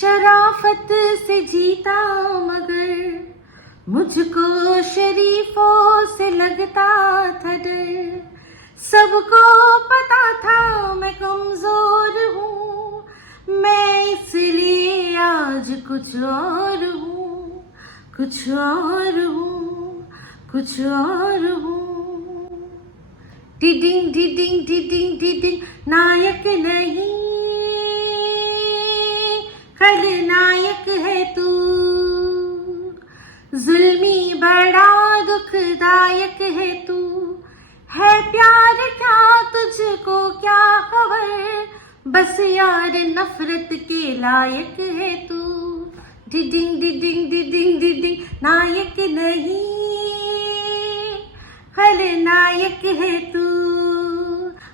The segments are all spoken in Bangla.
शराफत से जीता मगर मुझको शरीफों से लगता था डर। सबको पता था मैं कमजोर हूँ, मैं इसलिए आज कुछ और हूँ, कुछ और हूँ, कुछ और हूँ। डिडिंग डिडिंग डिडिंग डिडिंग, नायक नहीं खलनायक है तू, जुल्मी बड़ा दुखदायक है तू, है प्यार क्या तुझको क्या खबर, बस यार नफरत के लायक है तू। डिडिंग डिडिंग डिडिंग डिडिंग, नायक नहीं खलनायक है तू।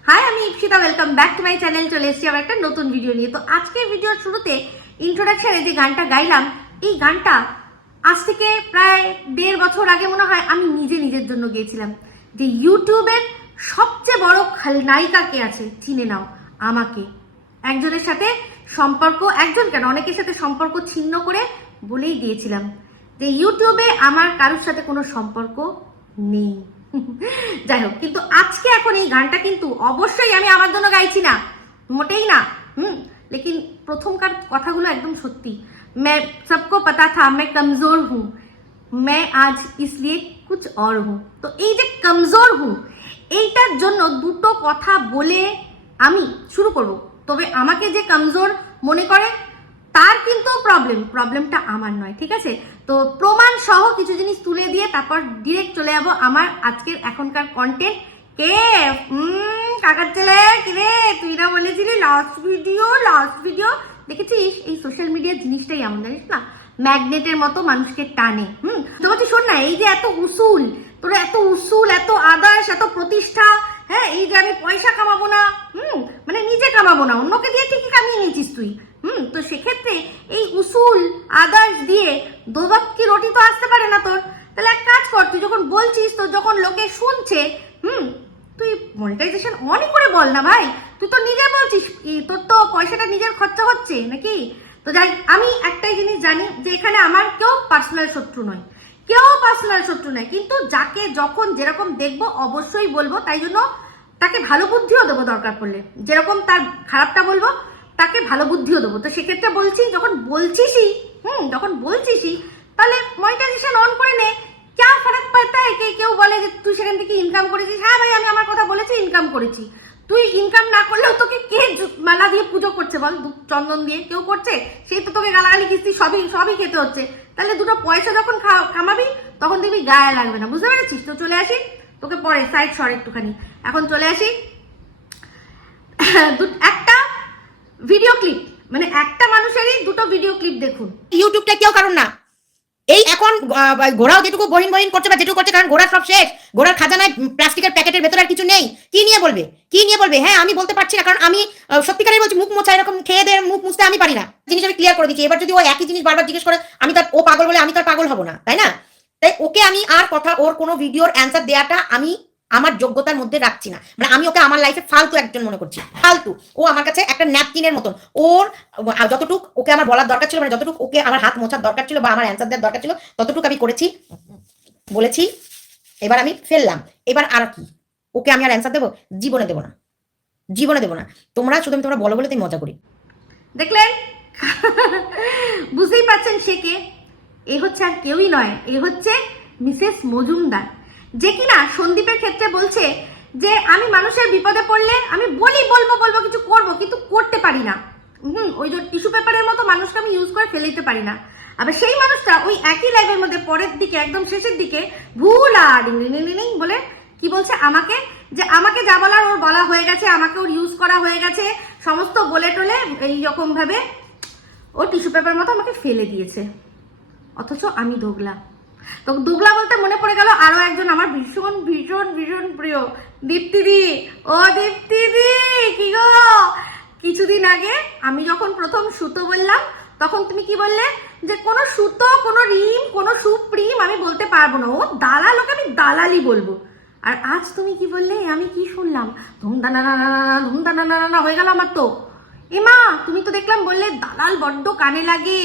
হাই, আমি Ipsita, welcome back to my channel. চলে এসেছি আবার একটা নতুন ভিডিও নিয়ে। তো আজকের ভিডিওর শুরুতে ইন্ট্রোডাকশনে যে গানটা গাইলাম, এই গানটা আজ থেকে প্রায় 1.5 বছর আগে মনে হয় আমি নিজের জন্য গেয়েছিলাম। যে ইউটিউবের সবচেয়ে বড় খলনায়িকা কে আছে চিনে নাও, আমাকে। একজনের সাথে সম্পর্ক, একজন কেন অনেকের সাথে সম্পর্ক ছিন্ন করে বলেই দিয়েছিলাম যে ইউটিউবে আমার কারোর সাথে কোনো সম্পর্ক নেই। যাই হোক, কিন্তু আজকে এখন এই গানটা কিন্তু অবশ্যই আমি আমার জন্য গাইছি না, মোটেই না। লেকিন প্রথমকার কথাগুলো একদম সত্যি। मैं सबको पता था मैं कमजोर हूँ, मैं आज इसलिए कुछ और हूँ। তো এই যে কমজোর हूँ, এইটার জন্য দুটো কথা বলে আমি শুরু করব। তবে আমাকে যে কমজোর মনে করে তার কিন্তু প্রবলেমটা আমার নয়, ঠিক আছে? তো প্রমাণ সহ কিছু জিনিস তুলে দিয়ে তারপর ডিরেক্ট চলে যাবো আমার আজকের এখনকার কন্টেন্ট। কে কাকার ছেলে কিরে, তুই না বলেছিলি লাস্ট ভিডিও দেখেছিস? এই সোশ্যাল মিডিয়ার জিনিসটাই এমন, জানিস না, ম্যাগনেটের মতো মানুষকে টানে। তো বলছি শোন না, এই যে এত উসুল, তোর এত উসুল, এত আদার্স, এত প্রতিষ্ঠা, হ্যাঁ, এই যে আমি পয়সা কামাবো না, মানে নিজে কামাবো না, অন্যকে দিয়ে ঠিকই কামিয়ে নিয়েছিস তুই। তো সেক্ষেত্রে এই উসুল আদার্স দিয়ে দোদক কি রুটি তো আসতে পারে না তোর। তাহলে এক কাজ কর, তুই যখন বলছিস, তো যখন লোকে শুনছে, তুই মনিটাইজেশন অনই করে বল না ভাই। তুই তো নিজে বলছিস তোর তো পয়সাটা নিজের খরচা হচ্ছে নাকি। তো যাই, আমি একটাই জিনিস জানি যে এখানে আমার কেউ পার্সোনাল শত্রু নয়, কিন্তু যাকে যখন যেরকম দেখবো অবশ্যই বলবো। তাই জন্য তাকে ভালো বুদ্ধিও দেবো, দরকার পড়লে যেরকম তার খারাপটা বলবো তাকে ভালো বুদ্ধিও দেবো। তো সেক্ষেত্রে বলছি, যখন বলছিসই তাহলে মনিটাইজেশন অন করে নে। क्या फर्क पड़ता है कि কেউ বলে যে তুই সেখান থেকে ইনকাম করেছিস? হ্যাঁ ভাই, আমি আমার কথা বলেছি, ইনকাম করেছি। তুই ইনকাম না করলেও তোকে কে মালা দিয়ে পুজো করছে বল? চন্দন দিয়ে কেউ করছে? সেই তো তোকে গালাগালি কিস্তি সবই খেতে হচ্ছে। তাহলে দুটো পয়সা যখন কামাবি তখন দেখবি গায়ে লাগবে না, বুঝতে পেরেছিস? তো চলে আসি, তোকে পরে সাইড সর একটুখানি, এখন চলে আসি একটা ভিডিও ক্লিপ, মানে একটা মানুষেরই দুটো ভিডিও ক্লিপ দেখুন। ইউটিউবটা কেউ কারণ না, এই এখন ঘোড়াও যেটুকু বহিন করছে বা যেটুকু করছে, কারণ ঘোড়া সব শেষ, ঘোড়ার খাজানায় প্লাস্টিকের প্যাকেটের ভেতরে আর কিছু নেই। কি নিয়ে বলবে? হ্যাঁ, আমি বলতে পারছি না, কারণ আমি সত্যিকারের বলছি, মুখ মোছা এরকম খেয়ে দিয়ে মুখ মুছতে আমি পারি না। জিনিস আমি ক্লিয়ার করে দিচ্ছি। এবার যদি ও একই জিনিস বারবার জিজ্ঞেস করে, আমি তার ও পাগল বলে আমি তার পাগল হব না, তাই না? তাই ওকে আমি আর ওর কোনো ভিডিওর অ্যান্সার দেওয়াটা আমি আমার যোগ্যতার মধ্যে রাখছি না। মানে আমি ওকে আমার লাইফে ফালতু একজন মনে করছি, ফালতু। ও আমার কাছে একটা ন্যাপকিনের মতন। ওর যতটুক ওকে আমার বলার দরকার ছিল, মানে যতটুকু ওকে আমার হাত মোছার দরকার ছিল বা আমার অ্যান্সার দেওয়ার দরকার ছিল, ততটুকু আমি করেছি, বলেছি। এবার আমি ফেললাম। এবার আর কি ওকে আমি আর অ্যান্সার দেবো? জীবনে দেবো না। তোমরা শুধু তোমরা বলো বলে তাই মজা করি। দেখলেন? বুঝতেই পারছেন সে কে? এ হচ্ছে আর কেউই নয়, এ হচ্ছে মিসেস মজুমদার, যে কিনা সন্দীপের ক্ষেত্রে বলছে যে আমি মানুষের বিপদে পড়লে আমি বলবো কিছু করব, কিন্তু করতে পারি না। ওই যে টিস্যু পেপারের মতো মানুষকে আমি ইউজ করে ফেলে দিতে পারি না। আবার সেই মানুষটা ওই একই লাইভের মধ্যে পরের দিকে, একদম শেষের দিকে বলে কি বলছে আমাকে, যে আমাকে যা বলার ওর বলা হয়ে গেছে, আমাকে ওর ইউজ করা হয়ে গেছে, সমস্ত বলে টোলে এইরকম ভাবে ও টিস্যু পেপার মতো আমাকে ফেলে দিয়েছে। অথচ আমি দোগলা। তো দোগলা বলতে মনে পড়ে গেল আরো একজন আমার ভীষণ প্রিয়, দীপ্তিদি। ও দীপ্তিদি, কি গো, কিছুদিন আগে আমি যখন প্রথম সুতো বললাম, তখন তুমি কি বললে যে কোনো সুতো, কোনো রিম, কোনো সুপ্রিম আমি বলতে পারবো না, ও দালাল, ওকে আমি দালালি বলবো। আর আজ তুমি কি বললে? আমি কি শুনলাম? ধুমদানা হয়ে গেল আমার। তো এমা তুমি তো দেখলাম বললে দালাল বড্ড কানে লাগে,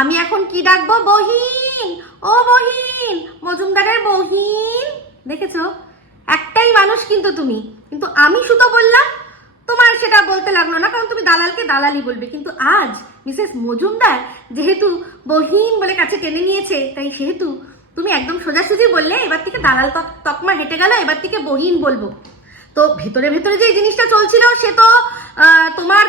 আমি এখন কি ডাকবো? বহিন, ও বহিন, মজুমদারের বহিন। দেখেছো, একটাই মানুষ কিন্তু তুমি, কিন্তু আমি শুধু বললাম, তোমার সেটা বলতে লাগলো না, কারণ তুমি দালালকে দালালই বলবে। কিন্তু আজ মিসেস মজুমদার যেহেতু বহিন বলে কাছে টেনে নিয়েছে, তাই সেহেতু তুমি একদম সোজাসুজি বললে এবার থেকে দালাল তকমা হেঁটে গেল, এবার থেকে বহিন বলবো। তো ভেতরে ভেতরে যে জিনিসটা চলছিল সে তো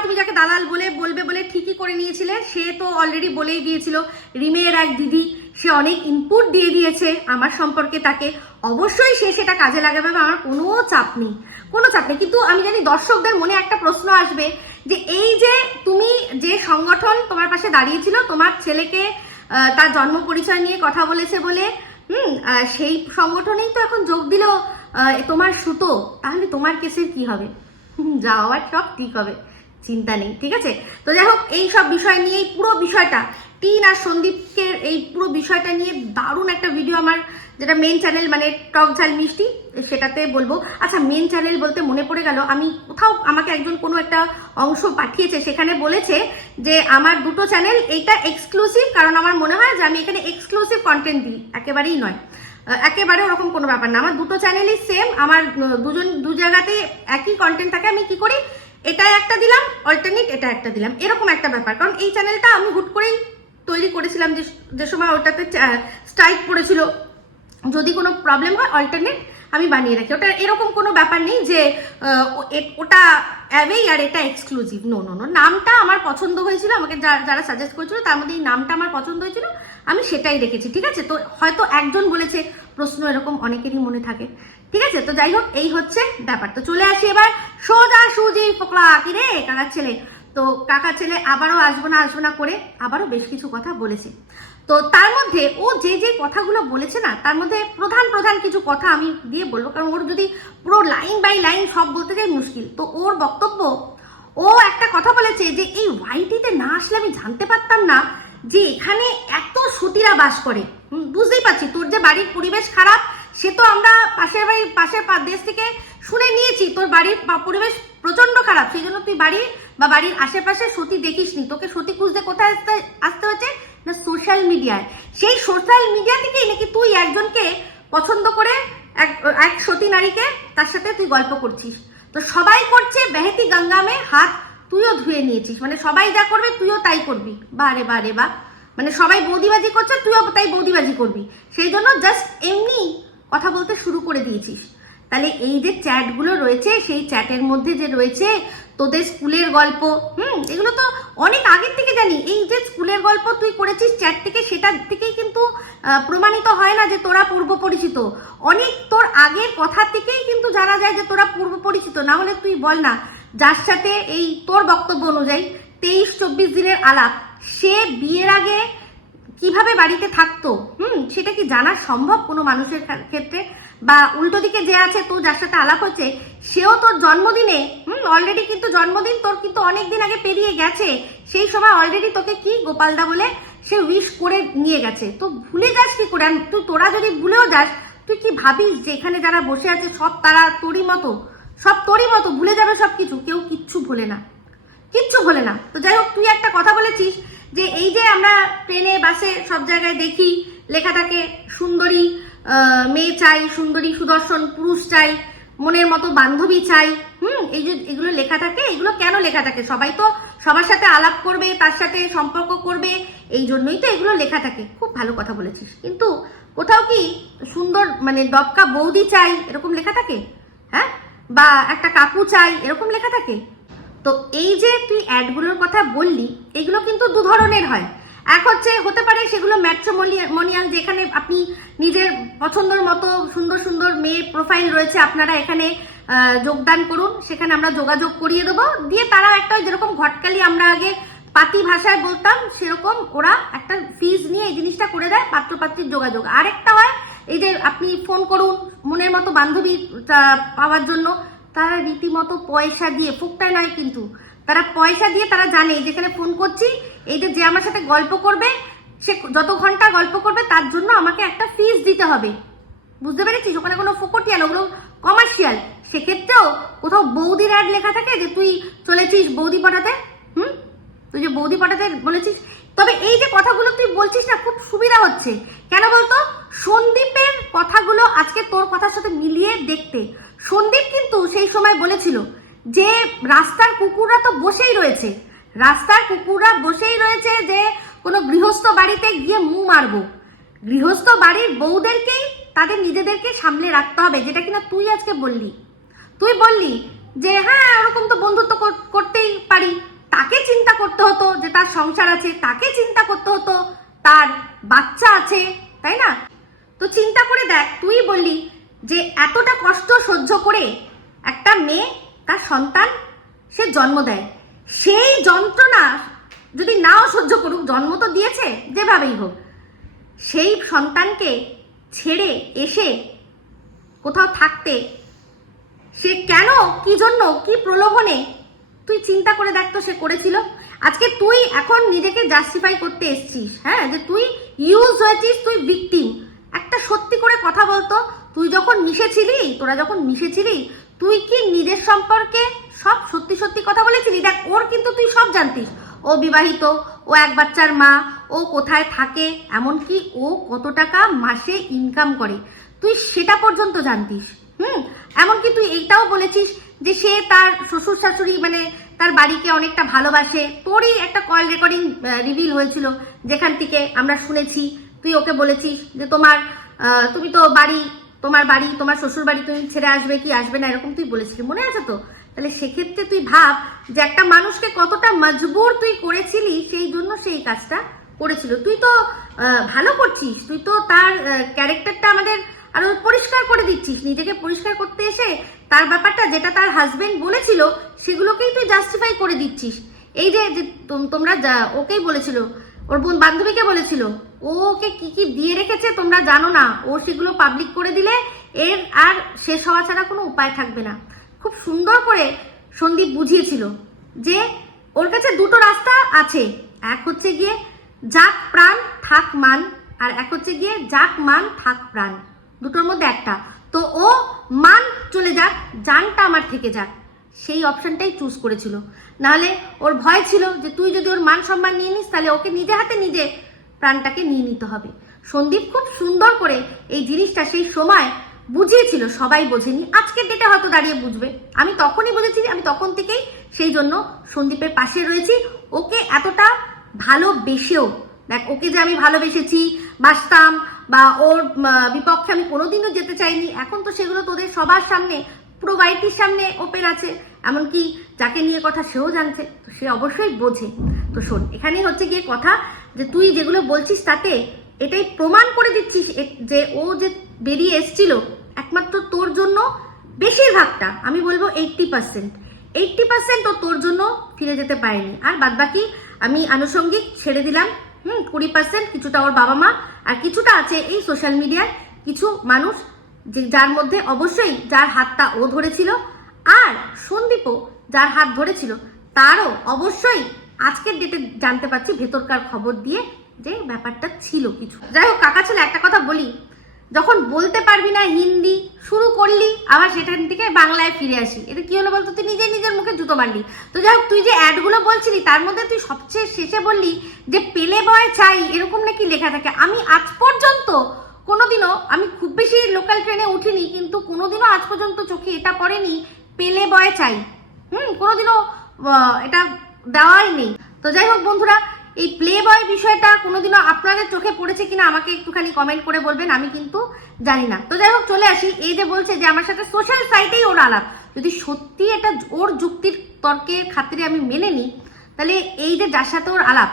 তুমি যাকে দালাল বলবে বলে ঠিকই করে নিয়েছিলে, সে তো অলরেডি বলেই দিয়েছিল। রিমের এক দিদি, সে অনেক ইনপুট দিয়ে দিয়েছে আমার সম্পর্কে, তাকে অবশ্যই সে সেটা কাজে লাগাবে, আমার কোনো চাপ নেই, কোনো চাপ নেই। কিন্তু আমি জানি দর্শকদের মনে একটা প্রশ্ন আসবে যে এই যে তুমি যে সংগঠন তোমার পাশে দাঁড়িয়েছিল, তোমার ছেলেকে তার জন্ম পরিচয় নিয়ে কথা বলেছে বলে সেই সংগঠনেই তো এখন যোগ দিল তোমার সুতো, তাহলে তোমার কেসের কি হবে? যা হওয়ার সব ঠিক হবে, চিন্তা নেই, ঠিক আছে? তো যাই হোক, এই সব বিষয় নিয়ে এই পুরো বিষয়টা, টিন আর সন্দীপকে এই পুরো বিষয়টা নিয়ে দারুণ একটা ভিডিও আমার যেটা মেন চ্যানেল মানে টক ঝাল মিষ্টি, সেটাতে বলবো। আচ্ছা, মেন চ্যানেল বলতে মনে পড়ে গেল, আমি কোথাও আমাকে একজন কোনো একটা অংশ পাঠিয়েছে, সেখানে বলেছে যে আমার দুটো চ্যানেল এইটা এক্সক্লুসিভ, কারণ আমার মনে হয় যে আমি এখানে এক্সক্লুসিভ কন্টেন্ট দিই, একেবারেই নয়, একেবারে ওরকম কোনো ব্যাপার না। আমার দুটো চ্যানেলই সেম, আমার দু জায়গাতে একই কন্টেন্ট থাকে। আমি কি করি, এটা একটা দিলাম অল্টারনেট, এটা একটা দিলাম, এরকম একটা ব্যাপার। কারণ এই চ্যানেলটা আমি হুট করেই তৈরি করেছিলাম, যে সময় ওটাতে স্ট্রাইক পড়েছিল, যদি কোনো প্রবলেম হয় অল্টারনেট আমি বানিয়ে রাখি। ওটা এরকম কোনো ব্যাপার নেই যে ওটা অ্যাওয়েই আর এটা এক্সক্লুসিভ, নো নো নো। নামটা আমার পছন্দ হয়েছিল, আমাকে যারা সাজেস্ট করেছিল তার মধ্যে এই নামটা আমার পছন্দ হয়েছিল, আমি সেটাই রেখেছি, ঠিক আছে? তো হয়তো একজন বলেছে, প্রশ্ন এরকম অনেকেরই মনে থাকে, ঠিক আছে? তো যাই হোক, এই হচ্ছে ব্যাপার। তো চলে আসি এবার সোজা সুজি ফোকলা, কি রে কাকার ছেলে। তো কাকার ছেলে আবারও আসবো না করে আবারও বেশ কিছু কথা বলেছে। তো তার মধ্যে ও যে কথাগুলো বলেছে না, তার মধ্যে প্রধান কিছু কথা আমি দিয়ে বলবো, কারণ ওর যদি পুরো লাইন বাই লাইন সব বলতে যাই মুশকিল। তো ওর বক্তব্য, ও একটা কথা বলেছে যে এই ওয়াইটিতে না আসলে আমি জানতে পারতাম না যে এখানে এত সতীরা বাস করে। বুঝতেই পারছি তোর যে বাড়ির পরিবেশ খারাপ, সে তো আমরা পাশের দেশ থেকে শুনে নিয়েছি, তোর বাড়ির পরিবেশ প্রচন্ড খারাপ, সেই জন্য তুই বাড়ির আশেপাশে সতী দেখিসনি। তোকে সতী খুঁজতে কোথায় আসতে হচ্ছে না, সোশ্যাল মিডিয়ায়। সেই সোশ্যাল মিডিয়া থেকেই নাকি তুই একজনকে পছন্দ করে এক সতী নারীকে, তার সাথে তুই গল্প করছিস। তো সবাই করছে বেহেতি গঙ্গামে হাত, তুইও ধুয়ে নিয়েছিস, মানে সবাই যা করবে তুইও তাই করবি। বারে বা মানে সবাই বৌদিবাজি করছে, তুইও তাই বৌদিবাজি করবি, সেই জন্য জাস্ট এমনি কথা বলতে শুরু করে দিয়েছিস। তাহলে এই যে চ্যাটগুলো রয়েছে, সেই চ্যাটের মধ্যে যে রয়েছে তোদের স্কুলের গল্প, এগুলো তো অনেক আগের থেকে জানি। এই যে স্কুলের গল্প তুই করেছিস চ্যাট থেকে, সেটা থেকেই কিন্তু প্রমাণিত হয় না যে তোরা পূর্ব পরিচিত। অনেক তোর আগের কথা থেকেই কিন্তু জানা যায় যে তোরা পূর্ব পরিচিত। না হলে তুই বল না, যার সাথে এই তোর বক্তব্য অনুযায়ী 23-24 দিনের আলাপ, সে বিয়ের আগে কিভাবে বাড়িতে থাকতো, সেটা কি জানা সম্ভব কোনো মানুষের ক্ষেত্রে? বা উল্টো দিকে যে আছে, তো যার সাথে আলাপ হচ্ছে, সেও তোর জন্মদিনে অলরেডি কিন্তু জন্মদিন তোর কিন্তু অনেকদিন আগে পেরিয়ে গেছে, সেই সময় অলরেডি তোকে কি গোপালদা বলে সে উইশ করে নিয়ে গেছে। তো ভুলে যাস কি করে? তোরা যদি ভুলেও যাস, তুই কি ভাবিস যে এখানে যারা বসে আছে সব তারা তোরই মতো ভুলে যাবে সব কিছু? কেউ কিচ্ছু ভোলে না। তো যাই হোক, তুই একটা কথা বলেছিস যে এই যে আমরা ট্রেনে বাসে সব জায়গায় দেখি লেখা থাকে সুন্দরী মেয়ে চাই, সুন্দরী সুদর্শন পুরুষ চাই, মনের মতো বান্ধবী চাই, এই যে এগুলো লেখা থাকে, এগুলো কেন লেখা থাকে? সবাই তো সবার সাথে আলাপ করবে, তার সাথে সম্পর্ক করবে, এই জন্যই তো এগুলো লেখা থাকে। খুব ভালো কথা বলেছিস, কিন্তু কোথাও কি সুন্দর মানে দপকা বৌদি চাই এরকম লেখা থাকে? হ্যাঁ, বা একটা কাকু চাই এরকম লেখা থাকে? তো এই যে তুই অ্যাডগুলোর কথা বললি, এগুলো কিন্তু দু ধরনের হয়। এক হতে পারে সেগুলো ম্যাট্রিমোনিয়াল, যেখানে আপনি নিজের পছন্দের মতো সুন্দর মেয়ে প্রোফাইল রয়েছে, আপনারা এখানে যোগদান করুন, সেখানে আমরা যোগাযোগ করিয়ে দেবো, দিয়ে তারা একটা যেরকম ঘটকালি আমরা আগে পাতি ভাষায় বলতাম, সেরকম ওরা একটা ফিজ নিয়ে এই জিনিসটা করে দেয়, পাত্রপাত্রীর যোগাযোগ। আরেকটা হয় এই যে আপনি ফোন করুন মনের মতো বান্ধবী পাওয়ার জন্য, তারা রীতিমতো পয়সা দিয়ে, ফুকটায় নয় কিন্তু, তারা পয়সা দিয়ে, তারা জানে যেখানে ফোন করছি, এই যে আমার সাথে গল্প করবে, সে যত ঘন্টা গল্প করবে তার জন্য আমাকে একটা ফিস দিতে হবে। বুঝতে পেরেছিস? ওখানে কোনো ফোকটিয়াল, ওগুলো কমার্শিয়াল। সেক্ষেত্রেও কোথাও বৌদির অ্যাড লেখা থাকে যে তুই চলেছিস বৌদি পাঠাতে, তুই যে বৌদি পাঠাতে বলেছিস, তবে এই যে কথাগুলো তুই বলছিস না, খুব সুবিধা হচ্ছে। কেন বলতো? সন্দীপের কথাগুলো আজকে তোর কথার সাথে মিলিয়ে দেখতে। সন্দীপ কিন্তু সেই সময় বলেছিল যে রাস্তার কুকুররা তো বসেই রয়েছে, রাস্তার কুকুররা বসেই রয়েছে, যে কোনো গৃহস্থ বাড়িতে গিয়ে মুখ মারবো। গৃহস্থ বাড়ির বউদেরকেই তাদের নিজেদেরকে সামলে রাখতে হবে, যেটা কিনা তুই আজকে বললি। তুই বললি যে হ্যাঁ ওরকম তো বন্ধুত্ব করতেই পারি, তাকে চিন্তা করতে হতো যে তার সংসার আছে, তাকে চিন্তা করতে হতো তার বাচ্চা আছে, তাই না? তো চিন্তা করে দেখ, তুই বললি যে এতটা কষ্ট সহ্য করে একটা মেয়ে তার সন্তান সে জন্ম দেয়, সেই যন্ত্রণা যদি নাও সহ্য করুক, জন্ম তো দিয়েছে যেভাবেই হোক, সেই সন্তানকে ছেড়ে এসে কোথাও থাকতে সে কেন, কি জন্য, কি প্রলোভনে, তুই চিন্তা করে দেখ তো সে করেছিল। আজকে তুই এখন নিজেকে জাস্টিফাই করতে এসছিস, হ্যাঁ, যে তুই ইউজ হয়েছিস, তুই ভিকটিম। একটা সত্যি করে কথা বলতো, তুই যখন মিশেছিলি, তোরা যখন মিশেছিলি, তুই কি নিজের সম্পর্কে সব সত্যি সত্যি কথা বলেছিলি? দেখ, ওর কিন্তু তুই সব জানতিস, ও বিবাহিত, ও এক বাচ্চার মা, ও কোথায় থাকে, এমনকি ও কত টাকা মাসে ইনকাম করে, তুই সেটা পর্যন্ত জানতিস। এমনকি তুই এইটাও বলেছিস যে সে তার শ্বশুর শাশুড়ি মানে তার বাড়িকে অনেকটা ভালোবাসে। তোরই একটা কল রেকর্ডিং রিভিল হয়েছিল, যেখান থেকে আমরা শুনেছি তুই ওকে বলেছিস যে তুমি তো তোমার বাড়ি, তোমার শ্বশুর বাড়ি তুমি ছেড়ে আসবে কি আসবে না, এরকম তুই বলেছিলি, মনে আছে তো? তাহলে সেক্ষেত্রে তুই ভাব যে একটা মানুষকে কতটা মজবুর তুই করেছিলি, সেই জন্য সেই কাজটা করেছিল। তুই তো ভালো করছিস, তুই তো তার ক্যারেক্টারটা আমাদের আরো পরিষ্কার করে দিচ্ছিস, নিজেকে পরিষ্কার করতে এসে তার ব্যাপারটা যেটা তার হাজবেন্ড বলেছিল সেগুলোকেই তুই জাস্টিফাই করে দিচ্ছিস। এই যে তোমরা ওকেই বলেছিল, ওর বোন বান্ধবীকে বলেছিল, ওকে কি কি দিয়ে রেখেছে তোমরা জানো না, ও সেগুলো পাবলিক করে দিলে এর আর শেষ হওয়া ছাড়া কোনো উপায় থাকবে না। খুব সুন্দর করে সন্দীপ বুঝিয়েছিল যে ওর কাছে দুটো রাস্তা আছে, এক হচ্ছে গিয়ে যাক প্রাণ থাক মান, আর এক হচ্ছে গিয়ে যাক মান থাক প্রাণ, দুটোর মধ্যে একটা। তো ও মান চলে যাক, জানটা আমার থেকে যাক, সেই অপশনটাই চুজ করেছিল। নাহলে ওর ভয় ছিল যে তুই যদি ওর মান সম্মান নিয়ে নিস, তাহলে ওকে নিজে হাতে নিজে প্রাণটাকে নিয়ে নিতে হবে। সন্দীপ খুব সুন্দর করে এই জিনিসটা সেই সময় বুঝিয়েছিল, সবাই বোঝেনি, আজকের ডেটে হয়তো দাঁড়িয়ে বুঝবে। আমি তখনই বুঝেছি, আমি তখন থেকেই সেই জন্য সন্দীপের পাশে রয়েছি। ওকে এতটা ভালোবেসেও, দেখ, ওকে যে আমি ভালোবেসেছি, বাসতাম, বা ওর বিপক্ষে আমি কোনোদিনও যেতে চাইনি, এখন তো সেগুলো তোদের সবার সামনে, পুরো বাড়িটির সামনে ওপেন আছে, এমনকি যাকে নিয়ে কথা সেও জানছে, তো সে অবশ্যই বোঝে। তো শোন, এখানেই হচ্ছে গিয়ে কথা, যে তুই যেগুলো বলছিস তাতে এটাই প্রমাণ করে দিচ্ছিস যে ও যে বেরিয়ে এসছিল একমাত্র তোর জন্য। বেশিরভাগটা, আমি বলবো 80% ও তোর জন্য ফিরে যেতে পারেনি, আর বাদবাকি আমি আনুষঙ্গিক ছেড়ে দিলাম। 20% কিছুটা ওর বাবা মা, আর কিছুটা আছে এই সোশ্যাল মিডিয়ার কিছু মানুষ, যার মধ্যে অবশ্যই যার হাতটা ও ধরেছিল, আর সন্দীপও যার হাত ধরেছিল তারও অবশ্যই আজকের ডেটে জানতে পারছি ভেতরকার খবর দিয়ে যে ব্যাপারটা ছিল কিছু। যাই হোক কাকা ছেলে, একটা কথা বলি, যখন বলতে পারবি না হিন্দি শুরু করলি, আবার সেখান থেকে বাংলায় ফিরে আসি, এটা কি হলো বলতো? তুই নিজের মুখে জুতো মারলি। তো যাই হোক, তুই যে অ্যাডগুলো বলছিলি তার মধ্যে তুই সবচেয়ে শেষে বললি যে পেলে বয় চাই, এরকম নাকি লেখা থাকে। আমি আজ পর্যন্ত কোনোদিনও, আমি খুব বেশি লোকাল ট্রেনে উঠিনি, কিন্তু কোনোদিনও আজ পর্যন্ত চোখে এটা পড়েনি পেলে বয় চাই। কোনোদিনও এটা দেওয়াই নেই। তো যাই হোক বন্ধুরা, এই প্লে বয় বিষয়টা কোনোদিনও আপনাদের চোখে পড়েছে কিনা আমাকে একটুখানি কমেন্ট করে বলবেন, আমি কিন্তু জানি না। তো যাই হোক চলে আসি, এই যে বলছে যে আমার সাথে সোশ্যাল সাইটেই ওর আলাপ, যদি সত্যি এটা ওর যুক্তির তর্কের খাতিরে আমি মেনে নিই, তাহলে এই যে যার সাথে ওর আলাপ,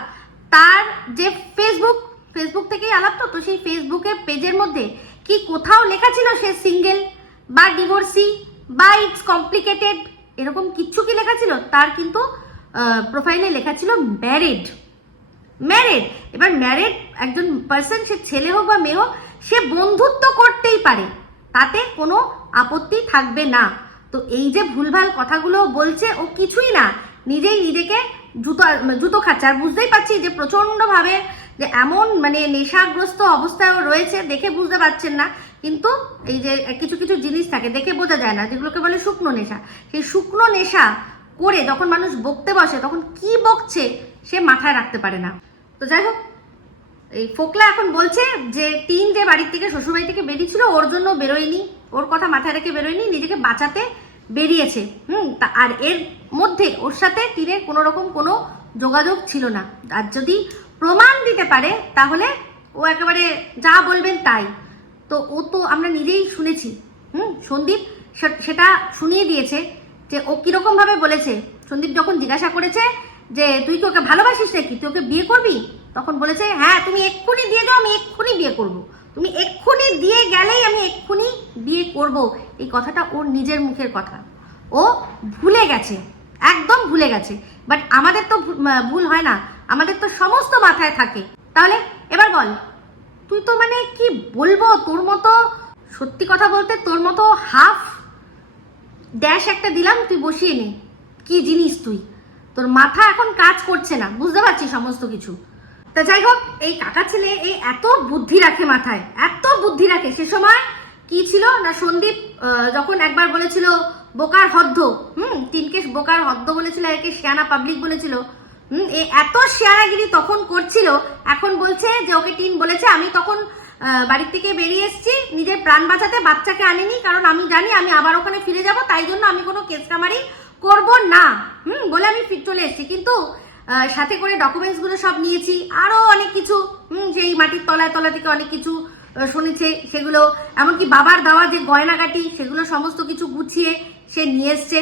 তার যে ফেসবুক থেকেই আলাপ, তো সেই ফেসবুকের পেজের মধ্যে কি কোথাও লেখা ছিল সে সিঙ্গেল বা ডিভোর্সি বা ইটস কমপ্লিকেটেড, এরকম কিচ্ছু কি লেখা ছিল? তার কিন্তু প্রোফাইলে লেখা ছিল ম্যারিড। এবার ম্যারিড একজন পার্সন, সে ছেলে হোক বা মেয়ে হোক, সে বন্ধুত্ব করতেই পারে, তাতে কোনো আপত্তি থাকবে না। তো এই যে ভুলভাল কথাগুলো বলছে, ও কিছুই না, নিজেই নিজেকে জুতো খাচ্ছে। আর বুঝতেই পারছি যে প্রচন্ডভাবে যে এমন মানে নেশাগ্রস্ত অবস্থায় রয়েছে, দেখে বুঝতে পারছেন না, কিন্তু এই যে কিছু কিছু জিনিস থাকে দেখে বোঝা যায় না, যেগুলোকে বলে শুকনো নেশা, সেই শুকনো নেশা করে যখন মানুষ বকতে বসে তখন কি বকছে সে মাথায় রাখতে পারে না। তো যাই হোক, এই ফোকলা এখন বলছে যে টিন যে বাড়ির থেকে শ্বশুরবাড়ি থেকে বেরিয়েছিল ওর জন্য বেরোয়নি, ওর কথা মাথায় রেখে বেরোয়নি, নিজেকে বাঁচাতে বেরিয়েছে। আর এর মধ্যে ওর সাথে টিনের কোনো রকম কোনো যোগাযোগ ছিল না। আর যদি প্রমাণ দিতে পারে তাহলে ও একেবারে যা বলবেন তাই। তো ও তো আমরা নিজেই শুনেছি, সন্দীপ সেটা শুনিয়ে দিয়েছে যে ও কিরকম ভাবে বলেছে। সন্দীপ যখন জিজ্ঞাসা করেছে যে তুই কি ওকে ভালোবাসিস নাকি, তুই ওকে বিয়ে করবি, তখন বলেছে হ্যাঁ তুমি এক্ষুনি দিয়ে যাও, আমি এক্ষুনি বিয়ে করব, তুমি এক্ষুনি দিয়ে গেলেই আমি এক্ষুনি বিয়ে করব। এই কথাটা ওর নিজের মুখের কথা, ও ভুলে গেছে, একদম ভুলে গেছে। বাট আমাদের তো ভুল হয় না, আমাদের তো সমস্ত মাথায় থাকে। তাহলে এবার বল, তুই তো মানে কি বলবো, তোর মতো সত্যি কথা বলতে তোর মতো হাফ ড্যাশ একটা দিলাম, তুই বসিয়ে নে। কি জিনিস তুই, তোর মাথা এখন কাজ করছে না, বুঝতে পারছি সমস্ত কিছু। তা যাই হোক, এই কাকা ছেলে এই এত বুদ্ধি রাখে মাথায়, এত বুদ্ধি রাখে। সে সময় কি ছিল না, সন্দীপ যখন একবার বলেছিল বোকার হদ্দ, তিনকে বোকার হদ্দ বলেছিল, একে শিয়ানা পাবলিক বলেছিল, এত শিয়ানাগিরি তখন করছিল। এখন বলছে যে ওকে টিন বলেছে আমি তখন বাড়ির থেকে বেরিয়ে এসেছি নিজের প্রাণ বাঁচাতে, বাচ্চাকে আনিনি, কারণ আমি জানি আমি আবার ওখানে ফিরে যাব, তাই জন্য আমি কোনো কেস কামারি করবো না বলে আমি চলে এসেছি। কিন্তু সাথে করে ডকুমেন্টস গুলো সব নিয়েছি, আরো অনেক কিছু, সেই মাটির তলায় তলা থেকে অনেক কিছু শুনেছে, সেগুলো এমনকি বাবার দেওয়া যে গয়নাগাটি সেগুলো সমস্ত কিছু গুছিয়ে সে নিয়ে এসছে।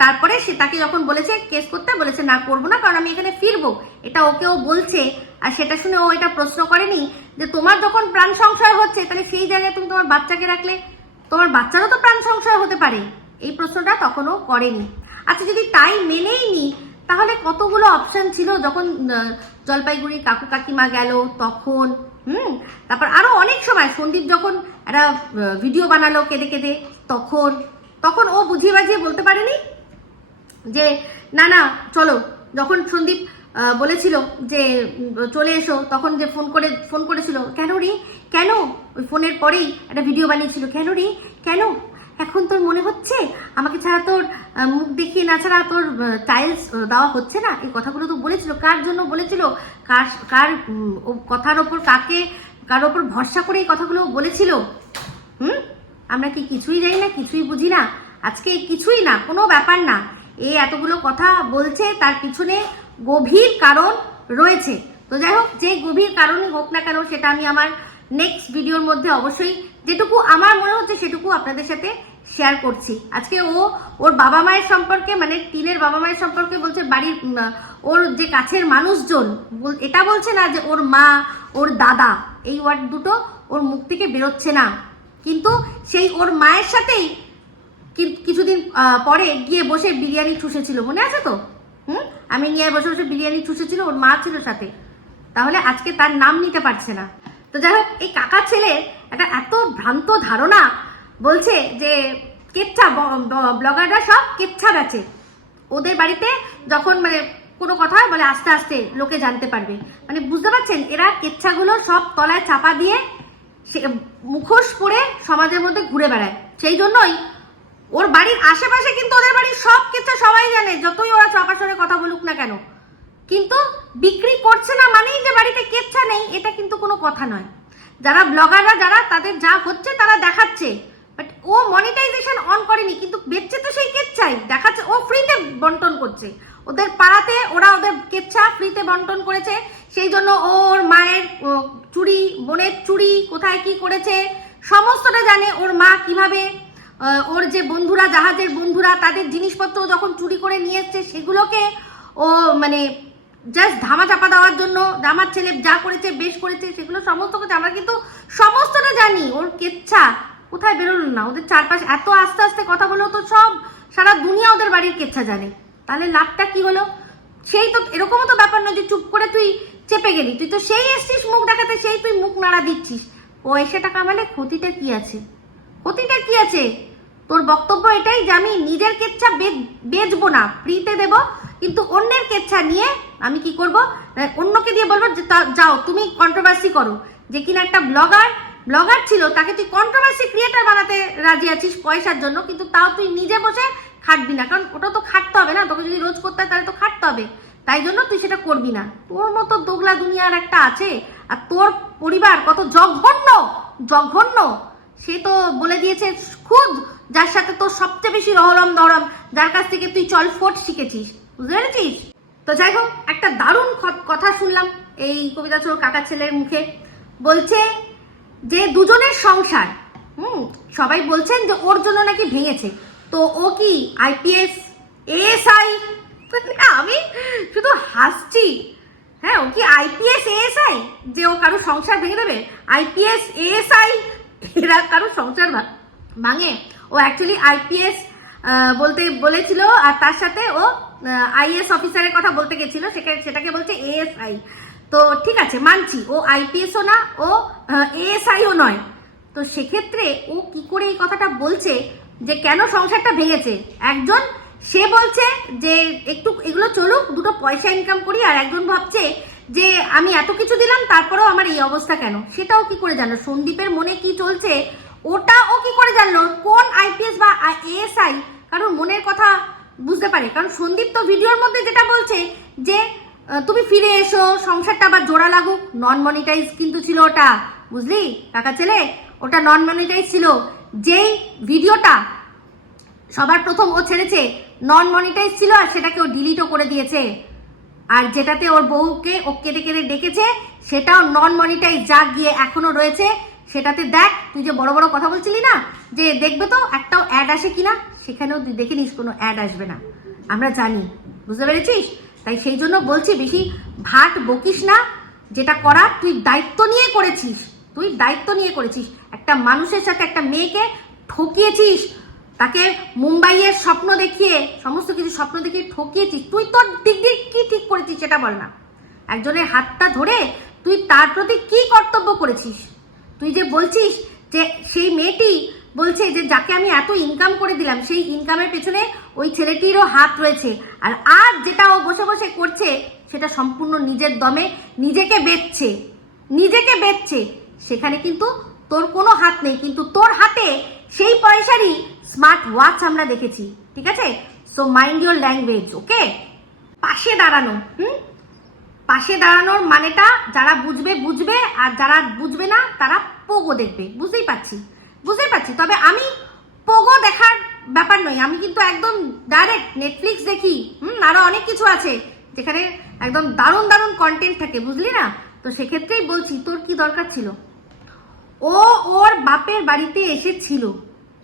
তারপরে সে তাকে যখন বলেছে কেস করতে, বলেছে না করবো না, কারণ আমি এখানে ফিরবো, এটা ওকেও বলছে। আর সেটা শুনে ও এটা প্রশ্ন করেনি যে তোমার যখন প্রাণ সংশয় হচ্ছে তাহলে সেই জায়গায় তুমি তোমার বাচ্চাকে রাখলে, তোমার বাচ্চারও তো প্রাণ সংশয় হতে পারে, এই প্রশ্নটা তখনও করেনি। আচ্ছা, যদি তাই মেনেই নি তাহলে কতগুলো অপশন ছিল যখন জলপাইগুড়ির কাকু কাকিমা গেল তখন, তারপর আরো অনেক সময় সন্দীপ যখন একটা ভিডিও বানালো কেঁদে কেঁদে, তখন ও বুঝিয়ে বাজিয়ে বলতে পারেনি যে না না চলো। যখন সন্দীপ বলেছিল যে চলে এসো, তখন যে ফোন করেছিল, কেন রে কেন, ওই ফোনের পরেই একটা ভিডিও বানিয়েছিল, কেন রে কেন, এখন তোর মনে হচ্ছে আমাকে ছাড়া তোর মুখ দেখিয়ে না ছাড়া তোর টাইলস দেওয়া হচ্ছে না, এই কথাগুলো তো বলেছিল। কার জন্য বলেছিল, কার কথার ওপর কার ওপর ভরসা করে এই কথাগুলো বলেছিল? আমরা কি কিছুই জানি না, কিছুই বুঝি না? আজকে কিছুই না, কোনো ব্যাপার না, এই এতগুলো কথা বলছে তার পিছনে গভীর কারণ রয়েছে। তো যাই হোক, যে গভীর কারণই হোক না কেন সেটা আমি আমার নেক্সট ভিডিওর মধ্যে অবশ্যই যেটুকু আমার মনে হচ্ছে সেটুকু আপনাদের সাথে শেয়ার করছি। আজকে ওর বাবা মায়ের সম্পর্কে, মানে টিনের বাবা মায়ের সম্পর্কে বলছে, বাড়ির ওর যে কাছের মানুষজন, এটা বলছে না যে ওর মা ওর দাদা, এই ওয়ার্ড দুটো ওর মুখ থেকে বেরোচ্ছে না। কিন্তু সেই ওর মায়ের সাথেই কিছুদিন পরে গিয়ে বসে বিরিয়ানি ঠুসেছিল, মনে আছে তো? আমি নিয়ে বসে বসে বিরিয়ানি ঠুসেছিল, ওর মা ছিল সাথে। তাহলে আজকে তার নাম নিতে পারছে না। তো যাই হোক, এই কাকা ছেলের একটা এত ভ্রান্ত ধারণা, বলছে যে কেচ্ছা ব্লগাররা সব কেচ্ছা বেচে, ওদের বাড়িতে যখন মানে কোনো কথা বলে আস্তে আস্তে লোকে জানতে পারবে। মানে বুঝতে পারছেন, এরা কেচ্ছাগুলো সব তলায় চাপা দিয়ে মুখোশ পরে সমাজের মধ্যে ঘুরে বেড়ায়। সেই জন্যই ওর বাড়ির আশেপাশে কিন্তু ওদের বাড়ির সব কেচ্ছা সবাই জানে, যতই ওরা চাপাসরে কথা বলুক না কেন। কিন্তু বিক্রি করছে না মানেই যে বাড়িতে কেচ্ছা নেই, এটা কিন্তু কোনো কথা নয়। যারা ব্লগাররা যারা তাদের যা হচ্ছে তারা দেখাচ্ছে, বাট ও মনিটাইজেশন অন করেনি, কিন্তু বেচছে তো সেই কেচ্ছাই, দেখাচ্ছে। ও ফ্রিতে বন্টন করছে, ওদের পাড়াতে ওরা ওদের কেচ্ছা ফ্রিতে বন্টন করেছে। সেই জন্য ওর মায়ের চুড়ি, বোনের চুড়ি কোথায় কি করেছে সমস্তটা জানে। ওর মা কিভাবে ওর যে বন্ধুরা, জাহাজের বন্ধুরা, তাদের জিনিসপত্র যখন চুরি করে নিয়ে এসছে সেগুলোকে ও মানে জাস্ট ধামা চাপা দেওয়ার জন্য, আমার ছেলে যা করেছে বেশ করেছে সেগুলো সমস্ত কিছু আমরা কিন্তু সমস্তটা জানি। ওর কেচ্ছা কোথায় বেরোলো না, ওদের চারপাশে এত আস্তে আস্তে কথা বলেও তো সব সারা দুনিয়া ওদের বাড়ির কেচ্ছা জানে। তাহলে লাভটা কি হলো? সেই তো এরকমও তো ব্যাপার নয় যে চুপ করে তুই চেপে গেলি, তুই তো সেই এসছিস মুখ দেখাতে, সেই তুই মুখ নাড়া দিচ্ছিস। পয়সাটা কামালে ক্ষতিটা কি আছে? ক্ষতিটা কি আছে? তোর বক্তব্য এটাই যে আমি নিজের কেচ্ছা বেচবো না, ফ্রিতে দেব, কিন্তু অন্যের কেচ্ছা নিয়ে আমি কি করব, অন্যকে দিয়ে বলবো যে যাও তুমি কন্ট্রোভার্সি করো। যে কিনা একটা ব্লগার ছিল, তাকে তুই কন্ট্রোভার্সি ক্রিয়েটার বানাতে রাজি আছিস পয়সার জন্য, কিন্তু তাও তুই নিজে বসে খাটবি না, কারণ ওটা তো খাটতে হবে না, তোকে যদি রোজ করতে হয় তাহলে তো খাটতে হবে, তাই জন্য তুই সেটা করবি না। তোর মতো দোগলা দুনিয়ার একটা আছে, আর তোর পরিবার কত জঘন্য জঘন্য সে তো বলে দিয়েছে খুদ, যার সাথে তোর সবচেয়ে বেশি রহরম দরম, যার কাছ থেকে তুই চলফট শিখেছিস, বুঝতে পেরেছিস? তো যাই হোক, একটা দারুণ কথা শুনলাম এই কবিতা চোর কাকার ছেলের মুখে। বলছে যে দুজনের সংসার, সবাই বলছেন যে ওর জন্য নাকি ভেঙেছে, তো ও কি আইপিএস এএসআই? আমি শুধু হাসছি। হ্যাঁ, ও কি আইপিএস এএসআই যে ও কারো সংসার ভেঙে দেবে? আইপিএস এএসআই এরা কারো সংসার ভাঙে? ও অ্যাকচুয়ালি আইপিএস বলতে বলেছিল, আর তার সাথে ও আইএস অফিসারের কথা বলতে গেছিল, সেটাকে বলছে এএসআই। তো ঠিক আছে, মানছি ও আইপিএসও না, ও এএসআইও নয়। তো সেক্ষেত্রে ও কি করে এই কথাটা বলছে যে কেন সংসারটা ভেঙেছে? একজন সে বলছে যে একটু এগুলো চলুক, দুটো পয়সা ইনকাম করি, আর একজন ভাবছে যে আমি এত কিছু দিলাম তারপরেও আমার এই অবস্থা কেন? সেটাও কি করে জানলো? সন্দীপের মনে কি চলছে ওটা ও কি করে জানলো? কোন আইপিএস বা এএসআই কারণ মনের কথা বুঝতে পারে? কারণ সন্দীপ তো ভিডিওর মধ্যে যেটা বলছে যে তুমি ফিরে এসো, সংসারটা আবার জোড়া লাগুক। নন মনিটাইজ কিন্তু ছিল ওটা, বুঝলি কাকা ছেলে? ওটা নন মনিটাইজ ছিল। যেই ভিডিওটা সবার প্রথম ও ছেড়েছে নন মনিটাইজ ছিল, আর সেটাকে ও ডিলিটও করে দিয়েছে। আর যেটাতে ওর বউকে ও কেটে কেটে ডেকেছে সেটাও নন মনিটাইজ, যা গিয়ে এখনো রয়েছে। সেটাতে দেখ, তুই যে বড় বড় কথা বলছিলি না যে দেখবে তো একটাও অ্যাড আসে কিনা, সেখানেও তুই দেখে নিস কোনো অ্যাড আসবে না, আমরা জানি, বুঝতে পেরেছিস? তাই সেই জন্য বলছি বেশি ভাট বকিস না। যেটা করার তুই দায়িত্ব নিয়ে করেছিস, তুই দায়িত্ব নিয়ে করেছিস। একটা মানুষের সাথে একটা মেয়েকে ঠকিয়েছিস, তাকে মুম্বাইয়ের স্বপ্ন দেখিয়ে, সমস্ত কিছু স্বপ্ন দেখিয়ে ঠকিয়েছিস। তুই তোর দিক দিয়ে কি ঠিক করেছিস সেটা বল না। একজনের হাতটা ধরে তুই তার প্রতি কি কর্তব্য করেছিস? তুই যে বলছিস যে সেই মেয়েটি বলছে যে যাকে আমি এত ইনকাম করে দিলাম, সেই ইনকামের পেছনে ওই ছেলেটিরও হাত রয়েছে, আর আজ যেটা ও বসে বসে করছে সেটা সম্পূর্ণ নিজের দমে নিজেকে বেচছে। সেখানে কিন্তু তোর কোনো হাত নেই, কিন্তু তোর হাতে সেই পয়সারই স্মার্ট ওয়াচ আমরা দেখেছি, ঠিক আছে? সো মাইন্ড ইউর ল্যাঙ্গুয়েজ, ওকে? পাশে দাঁড়ানো, পাশে দাঁড়ানোর মানেটা যারা বুঝবে, আর যারা বুঝবে না তারা পোগো দেখবে। বুঝতেই পারছি। তবে আমি পোগো দেখার ব্যাপার নই, আমি কিন্তু একদম ডাইরেক্ট নেটফ্লিক্স দেখি, আরো অনেক কিছু আছে যেখানে একদম দারুণ দারুণ কন্টেন্ট থাকে, বুঝলি না? তো সেক্ষেত্রেই বলছি, তোর কি দরকার ছিল? ও ওর বাপের বাড়িতে এসেছিল,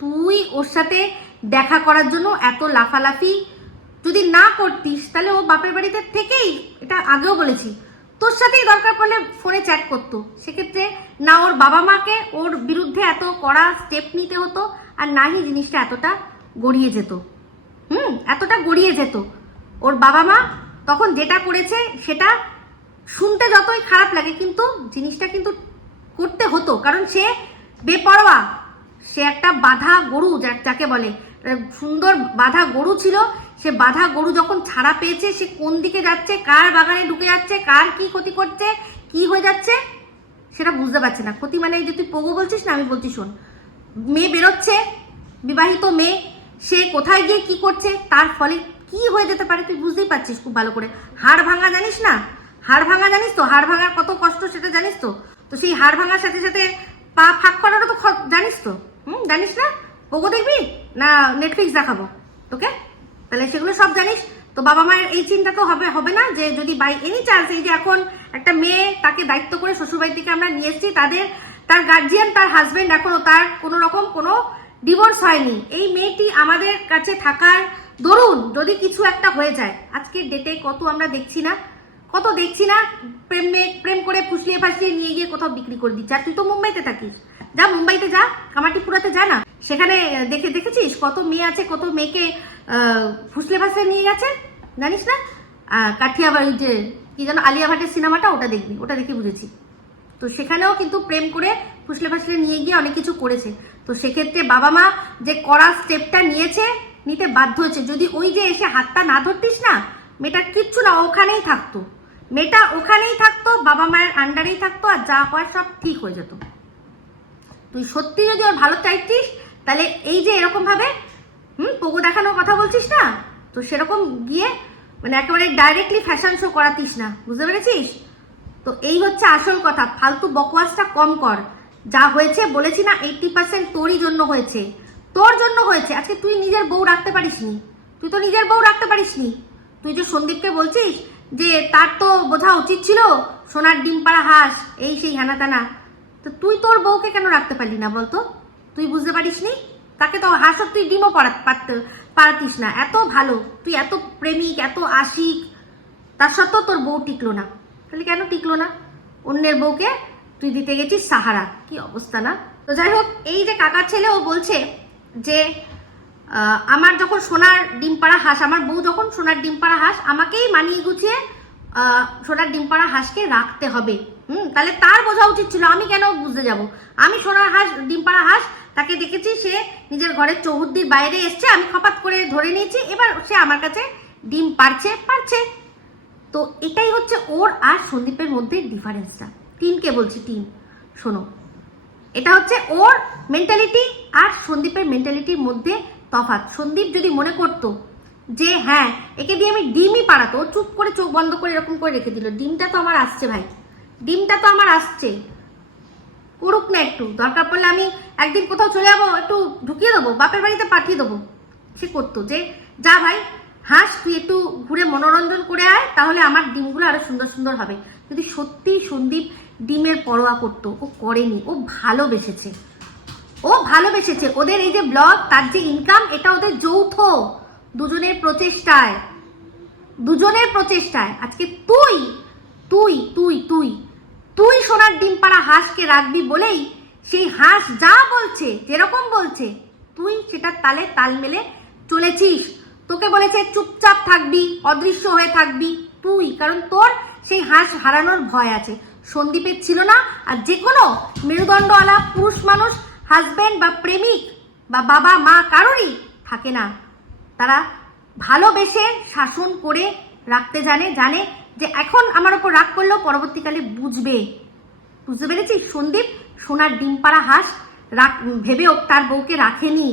তুই ওর সাথে দেখা করার জন্য এত লাফালাফি যদি না করতিস তাহলে ও বাপের বাড়িতে থেকেই, এটা আগেও বলেছি, তোর সাথেই দরকার পড়লে ফোনে চ্যাট করতো। সেক্ষেত্রে না ওর বাবা মাকে ওর বিরুদ্ধে এত কড়া স্টেপ নিতে হতো, আর না হি জিনিসটা এতটা গড়িয়ে যেত। ওর বাবা মা তখন যেটা করেছে সেটা শুনতে যতই খারাপ লাগে, কিন্তু জিনিসটা কিন্তু করতে হতো, কারণ সে বেপরোয়া, সে একটা বাঁধা গরু, যাকে বলে সুন্দর বাঁধা গরু ছিল। সে বাঁধা গরু যখন ছাড়া পেয়েছে, সে কোন দিকে যাচ্ছে, কার বাগানে ঢুকে যাচ্ছে, কার কি ক্ষতি করছে, কি হয়ে যাচ্ছে সেটা বুঝতে পারছে না। ক্ষতি মানে যে তুই পোগো বলছিস না, আমি বলছি শোন, মেয়ে বেরোচ্ছে, বিবাহিত মেয়ে, সে কোথায় গিয়ে কি করছে, তার ফলে কি হয়ে যেতে পারে তুই বুঝতেই পারছিস খুব ভালো করে। হাড় ভাঙা জানিস না? হাড় ভাঙা জানিস তো? হাড় ভাঙার কত কষ্ট সেটা জানিস তো? তো সেই হাড় ভাঙার সাথে সাথে পা ফাঁক করাটা তো জানিস তো? জানিস না? পোগো দেখবি না নেটফ্লিক্স দেখাবো তোকে? তাহলে সেগুলো সব জানিস তো। বাবা মায়ের এই চিন্তা তো হবে না যে যদি বাই এনি চান্স, এই যে এখন একটা মেয়ে, তাকে দায়িত্ব করে শ্বশুরবাড়ি থেকে আমরা নিয়ে এসেছি, তার গার্জিয়ান, তার হাজবেন্ড, এখনো তার কোনো রকম কোনো ডিভোর্স হয়নি। এই মেয়েটি আমাদের কাছে থাকার ধরুন যদি কিছু একটা হয়ে যায়, আজকের ডেটে কত আমরা দেখছি না প্রেম করে ফুসলিয়ে ফাসলিয়ে নিয়ে গিয়ে কোথাও বিক্রি করে দিচ্ছে। আর তুই তো মুম্বাইতে থাকিস, যা মুম্বাইতে যা, কামাটিপুরাতে যা না, সেখানে দেখেছিস কত মেয়ে আছে, কত মেয়েকে ফুসলে ফাসলে নিয়ে গেছে, জানিস না? কাঠিয়াবাড়ি যে কি যেন আলিয়া ভাটের সিনেমাটা, ওটা দেখবি, ওটা দেখে বুঝেছি। তো সেখানেও কিন্তু প্রেম করে ফুসলে ফাসলে নিয়ে গিয়ে অনেক কিছু করেছে। তো সেক্ষেত্রে বাবা মা যে কড়া স্টেপটা নিতে বাধ্য হয়েছে। যদি ওই যে এসে হাতটা না ধরতিস না, মেয়েটার কিচ্ছু না, মেয়েটা ওখানেই থাকতো, বাবা মায়ের আন্ডারেই থাকতো, আর যা হয় সব ঠিক হয়ে যেত। তুই সত্যি যদি ওর ভালো চাইছিস, তাহলে এই যে এরকম ভাবে পোগো দেখানোর কথা বলছিস না, তো সেরকম গিয়ে মানে একেবারে ডাইরেক্টলি ফ্যাশন শো করাতিস না, বুঝতে পেরেছিস? তো এই হচ্ছে আসল কথা, ফালতু বকওয়াসটা কম কর। যা হয়েছে বলেছি না, 80% তোরই জন্য হয়েছে, তোর জন্য হয়েছে। আজকে তুই নিজের বউ রাখতে পারিসনি, তুই তো নিজের বউ রাখতে পারিসনি। তুই যে সন্দীপকে বলছিস যে তার তো বোঝা উচিত ছিল, সোনার ডিম পাড়া হাঁস, এই সেই হানা টানা, তো তুই তোর বউকে কেন রাখতে পারলি না বলতো? তুই বুঝতে পারিসনি? তাকে তো হাঁসের তুই ডিমও পারাতিস না, এত ভালো তুই, এত প্রেমিক, এত আশিক, তার সত্ত্বেও তোর বউ টিকলো না। তাহলে কেন টিকলো না? অন্যের বউকে তুই দিতে গেছিস সাহারা, কি অবস্থা না? তো যাই হোক, এই যে কাকার ছেলে ও বলছে যে আমার যখন সোনার ডিম পাড়া হাঁস, আমার বউ যখন সোনার ডিম পাড়া হাঁস, আমাকেই মানিয়ে গুছিয়ে সোনার ডিম পাড়া হাঁসকে রাখতে হবে। তাহলে তার বোঝা উচিত ছিল, আমি কেন বুঝতে যাব? আমি সোনার হাঁস, ডিম পাড়া হাঁস, তাকে দেখেছি সে নিজের ঘরের চৌহদ্দির বাইরে এসছে, আমি খপাত করে ধরে নিয়েছি, এবার সে আমার কাছে ডিম পারছে। তো এটাই হচ্ছে ওর আর সন্দীপের মধ্যে ডিফারেন্সটা। টিমকে বলছি, টিম শোনো, এটা হচ্ছে ওর মেন্টালিটি আর সন্দীপের মেন্টালিটির মধ্যে তফাৎ। সন্দীপ যদি মনে করতো যে হ্যাঁ একে দিয়ে আমি ডিমই পাড়াতো, চুপ করে চোখ বন্ধ করে এরকম করে রেখে দিল, ডিমটা তো আমার আসছে ভাই, ডিমটা তো আমার আসছে, করুক না একটু, দরকার পড়লে আমি একদিন কোথাও চলে যাবো, একটু ঢুকিয়ে দেবো, বাপের বাড়িতে পাঠিয়ে দেবো। সে করতো যে যা ভাই হাঁস তুই একটু ঘুরে মনোরঞ্জন করে আয়, তাহলে আমার ডিমগুলো আরো সুন্দর সুন্দর হবে। যদি সত্যি সন্দীপ ডিমের পরোয়া করতো, ও করেনি, ও ভালোবেসেছে, ওদের এই যে ব্লগ, তার যে ইনকাম, এটা ওদের যৌথ, দুজনের প্রচেষ্টায়। আজকে তুই তুই তুই তুই তুই সোনার ডিম পাড়া হাঁসকে রাখবি বলেই সেই হাঁস যা বলছে, যেরকম বলছে, তুই সেটা তালে তাল মেলে চলেছিস। তোকে বলেছে চুপচাপ থাকবি, অদৃশ্য হয়ে থাকবি তুই, কারণ তোর সেই হাঁস হারানোর ভয় আছে। সন্দীপের ছিল না। আর যে কোনো মেরুদণ্ডওয়ালা পুরুষ মানুষ, হাজবেন্ড বা প্রেমিক বা বাবা মা, কারোরই থাকে না। তারা ভালোবেসে শাসন করে রাখতে জানে যে এখন আমার ওপর রাগ করলেও পরবর্তীকালে বুঝতে পেরেছিস? সন্দীপ সোনার ডিম পাড়া হাঁস ভেবেও তার বউকে রাখেনি,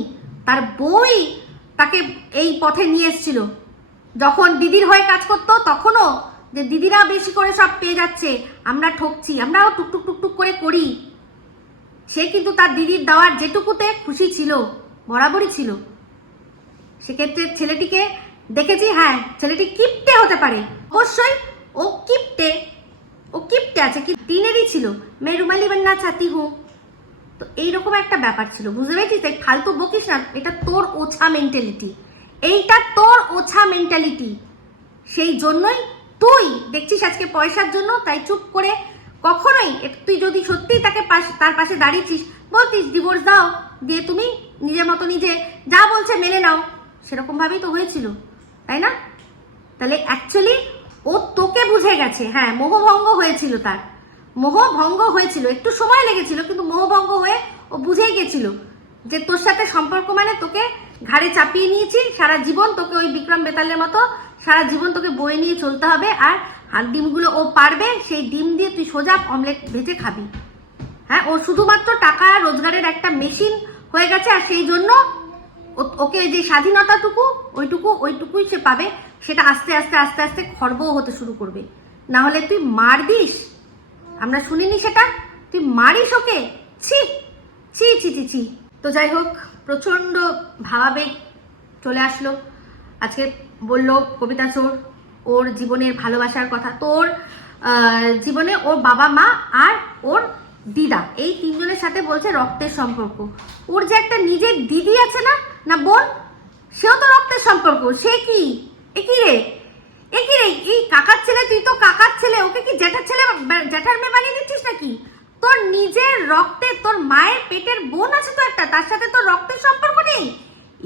তার বউই তাকে এই পথে নিয়ে এসেছিল। যখন দিদির হয়ে কাজ করতো তখনও যে দিদিরা বেশি করে সব পেয়ে যাচ্ছে, আমরা ঠকছি, আমরাও টুকটুক করে করি, সে কিন্তু তার দিদির দেওয়ার যেটুকুতে খুশি ছিল, বরাবরই ছিল। সেক্ষেত্রে ছেলেটিকে দেখেছি, হ্যাঁ ছেলেটি কিপটে হতে পারে, অবশ্যই ও কিপটে আছে, কি দিনেরই ছিল, মে রুমালি বান্না চাতি হু। তো এইরকম একটা ব্যাপার ছিল, বুঝতে পেরেছিস? তাই ফালতু বকিস না, এটা তোর ওছা মেন্টালিটি, সেই জন্যই তুই দেখছিস আজকে পয়সার জন্য, তাই চুপ করে কখনোই, তুই যদি সত্যি তার পাশে দাঁড়িয়েছিস, বলতিস ডিভোর্স দাও, দিয়ে তুমি নিজের মতো নিজে যা বলছে মেনে নাও, সেরকম ভাবেই তো হয়েছিল, তাই না? তাহলে অ্যাকচুয়ালি ও তোকে বুঝে গেছে। হ্যাঁ, মোহভঙ্গ হয়েছিল, একটু সময় লেগেছিল, কিন্তু মোহভঙ্গ হয়ে ও বুঝেই গেছিল যে তোর সাথে সম্পর্ক মানে তোকে ঘাড়ে চাপিয়ে নিয়েছি সারা জীবন, তোকে ওই বিক্রম বেতালের মতো সারা জীবন তোকে বয়ে নিয়ে চলতে হবে, আর ডিমগুলো ও পারবে, সেই ডিম দিয়ে তুই সোজা অমলেট ভেজে খাবি। হ্যাঁ, ও শুধুমাত্র টাকা রোজগারের একটা মেশিন হয়ে গেছে, আর সেই জন্য ওকে যে স্বাধীনতাটুকু ওইটুকুই সে পাবে, সেটা আস্তে আস্তে খর্বও হতে শুরু করবে। না হলে তুই মার দিস, আমরা শুনিনি সেটা, তুই মারিস ওকে, ছি। তো যাই হোক, প্রচন্ড ভাবাবেগ চলে আসলো। আজকে বললো কবিতা চোর ওর জীবনের ভালোবাসার কথা, তোর জীবনে ওর বাবা মা আর ওর দিদা, এই তিনজনের সাথে বলছে রক্তের সম্পর্ক। ওর যে একটা নিজের দিদি আছে না বোন, সেও তো রক্তের সম্পর্ক। সে কি একই রে, এই কাকার ছেলে, তুই তো কাকার ছেলে, ওকে কি জ্যাঠার মেয়ে বানিয়ে দিচ্ছিস নাকি? তোর নিজের রক্তের, তোর মায়ের পেটের বোন আছে তো একটা, তার সাথে তোর রক্তের সম্পর্ক নেই?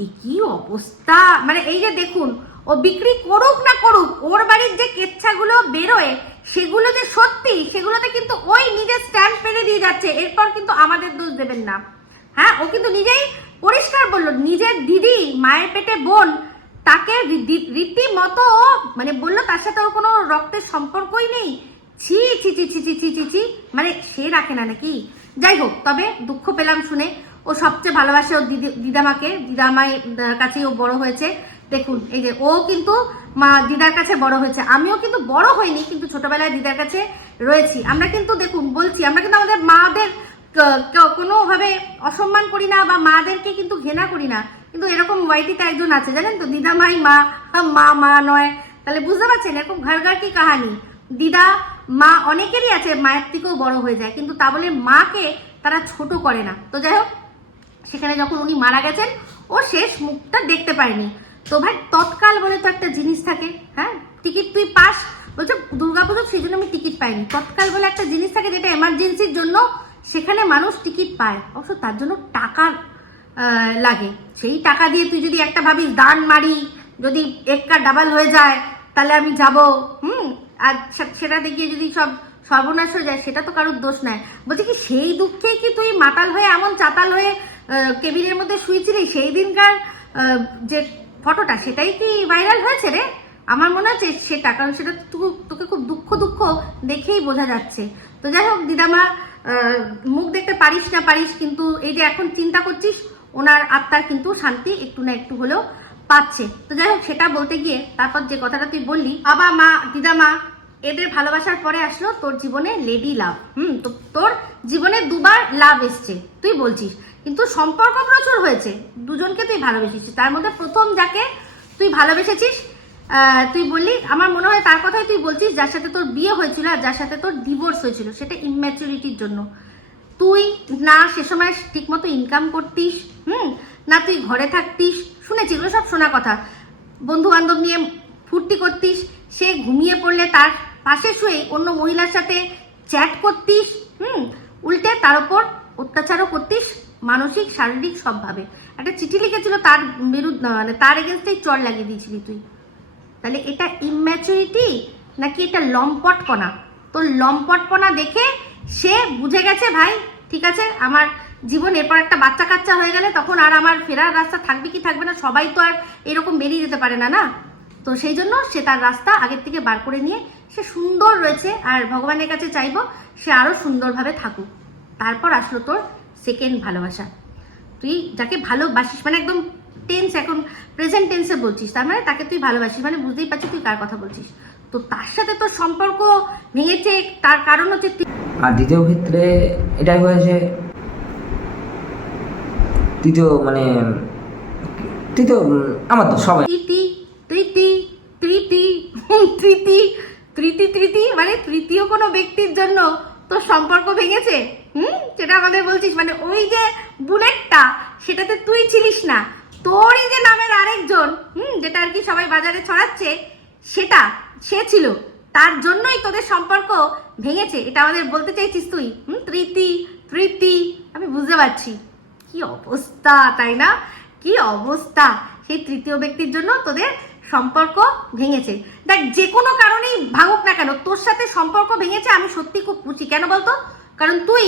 এই কি অবস্থা! মানে এই যে দেখুন, ও বিক্রি করুক না করুক, ওর বাড়ির যে কেচ্ছাগুলো বেরোয় সেগুলো যে সত্যি, সেগুলোতে কিন্তু ওই নিজের স্ট্যাম্প পেরে দিয়ে যাচ্ছে। এরপর কিন্তু আমাদের দোষ দেবেন না। হ্যাঁ, ও কিন্তু নিজেই পরিষ্কার বললো, নিজের দিদি, মায়ের পেটে বোন, তাকে রীতিমতো মানে বললো তার সাথে ওর কোনো রক্তের সম্পর্কই নেই। ছি, মানে সে রাখে না নাকি? যাই হোক, তবে দুঃখ পেলাম শুনে, ও সবচেয়ে ভালোবাসে ওর দিদামাকে, দিদামাই কাছেই ও বড় হয়েছে। দেখুন এই যে ও কিন্তু মা দিদার কাছে বড় হয়েছে, আমিও কিন্তু বড় হইনি, কিন্তু ছোটবেলায় দিদার কাছে রয়েছি। আমরা কিন্তু দেখুন বলছি, আমরা কিন্তু আমাদের মাদের কোনোভাবে অসম্মান করি না বা মাদেরকে কিন্তু ঘৃণা করি না, কিন্তু এরকম ওয়াইটিতে একজন আছে জানেন তো, দিদামাই মা, মা মা নয়। তাহলে বুঝতে পারছেন এরকম ঘর ঘর কি কাহানি। দিদা মা অনেকেরই আছে মায়ের থেকেও বড় হয়ে যায়, কিন্তু তা বলে মাকে তারা ছোট করে না। তো যাই হোক, সেখানে যখন উনি মারা গেছেন ও শেষ মুখটা দেখতে পায়নি। তো ভাই তৎকাল বলে তো একটা জিনিস থাকে, হ্যাঁ টিকিট তুই পাস বলছে দুর্গাপুজো, সেই জন্য আমি টিকিট পাইনি। তৎকাল বলে একটা জিনিস থাকে যেটা এমার্জেন্সির জন্য সেখানে মানুষ টিকিট পায়, অবশ্য তার জন্য টাকা লাগে। সেই টাকা দিয়ে তুই যদি একটা ভাবিস দান মারি, যদি একটা ডাবল হয়ে যায় তাহলে আমি যাব, আর সেটা দেখিয়ে যদি সব সর্বনাশ হয়ে যায়, সেটা তো কারোর দোষ নাই। বলছি কি সেই দুঃখে কি তুই মাতাল হয়ে এমন চাতাল হয়ে কেবিনের মধ্যে শুয়েছিলি সেই দিনকার যে ফটোটা, সেটাই কি ভাইরাল হয়েছে রে? আমার মনে হচ্ছে সেটা, কারণ সেটা তোকে খুব দুঃখ দুঃখ দেখেই বোঝা যাচ্ছে। তো যাই হোক দিদামা মুখ দেখতে পারিস না পারিস, কিন্তু এই যে এখন চিন্তা করছিস ওনার আত্মার কিন্তু শান্তি একটু না একটু হলেও পাচ্ছে। তো যাই হোক, সেটা বলতে গিয়ে তারপর যে কথাটা তুই বললি, বাবা মা দিদামা এদের ভালোবাসার পরে আসলো তোর জীবনে লেডি লাভ। তো তোর জীবনে দুবার লাভ এসছে তুই বলছিস, কিন্তু সম্পর্ক প্রচুর হয়েছে, দুজনকে তুই ভালোবেসেছিস। তার মধ্যে প্রথম যাকে তুই ভালোবেসেছিস তুই বললি, আমার মনে হয় তার কথাই তুই বলছিস, যার সাথে তোর বিয়ে হয়েছিল আর যার সাথে তোর ডিভোর্স হয়েছিল, সেটা ইম্যাচুরিটির জন্য। তুই না সে সময় ঠিক মতো ইনকাম করতিস, না তুই ঘরে থাকতিস, শুনেছি এগুলো সব শোনা কথা। বন্ধু বান্ধব নিয়ে ফুর্তি করতিস, সে ঘুমিয়ে পড়লে তার পাশে শুয়ে অন্য মহিলার সাথে চ্যাট করতিস, উল্টে তার উপর অত্যাচারও করতিস, মানসিক শারীরিক সবভাবে। একটা চিঠি লিখেছিল তার বিরুদ্ধে, মানে তার এগেনস্টেই চড় লাগিয়ে দিয়েছিলি তুই। তাহলে এটা ইম্যাচুরিটি নাকি এটা লম্পটপনা? তোর লম্পটপনা দেখে সে বুঝে গেছে ভাই ঠিক আছে, আমার জীবন এরপর একটা বাচ্চা কাচ্চা হয়ে গেলে তখন আর আমার ফেরার রাস্তা থাকবে কি থাকবে না, সবাই তো আর এরকম বেরিয়ে যেতে পারে না, না? তো সেই জন্য সে তার রাস্তা আগের থেকে বার করে নিয়ে সে সুন্দর রয়েছে, আর ভগবানের কাছে চাইবো সে আরো সুন্দরভাবে থাকুক। তারপর আসলো তোর সেকেন্ড ভালোবাসা। তুই যাকে ভালোবাসিস, মানে একদম টেন্স, এখন প্রেজেন্ট টেন্সে বলছিস, তার মানে তাকে তুই ভালোবাসিস, মানে বুঝতেই পারছিস তুই কার কথা বলছিস। তো তার সাথে তোর সম্পর্ক ভেঙেছে, তার কারণ হচ্ছে। আর দ্বিতীয় ক্ষেত্রে এটাই হয়েছে, তৃতীয় আমার তো সবাই তৃতীয় মানে তৃতীয় কোনো ব্যক্তির জন্য তোর সম্পর্ক ভেঙেছে, সেটা আমাদের বলছিস। মানে ওই যে বুলেটটা সেটাতে তুই ছিলিস না, তোরই যে নামের আরেকজন, যেটা আর কি সবাই বাজারে ছড়াচ্ছে, সেটা সে ছিল, তার জন্যই তোদের সম্পর্ক ভেঙেছে, এটা আমাদের বলতে চাইছিস তুই? তৃতি আমি বুঝতে পারছি কি অবস্থা, তাই না? কি অবস্থা, সেই তৃতীয় ব্যক্তির জন্য তোদের সম্পর্ক ভেঙেছে। দেখ যে কোনো কারণেই ভাঙুক না কেন, তোর সাথে সম্পর্ক ভেঙেছে আমি সত্যি খুব খুশি। কেন বলতো? কারণ তুই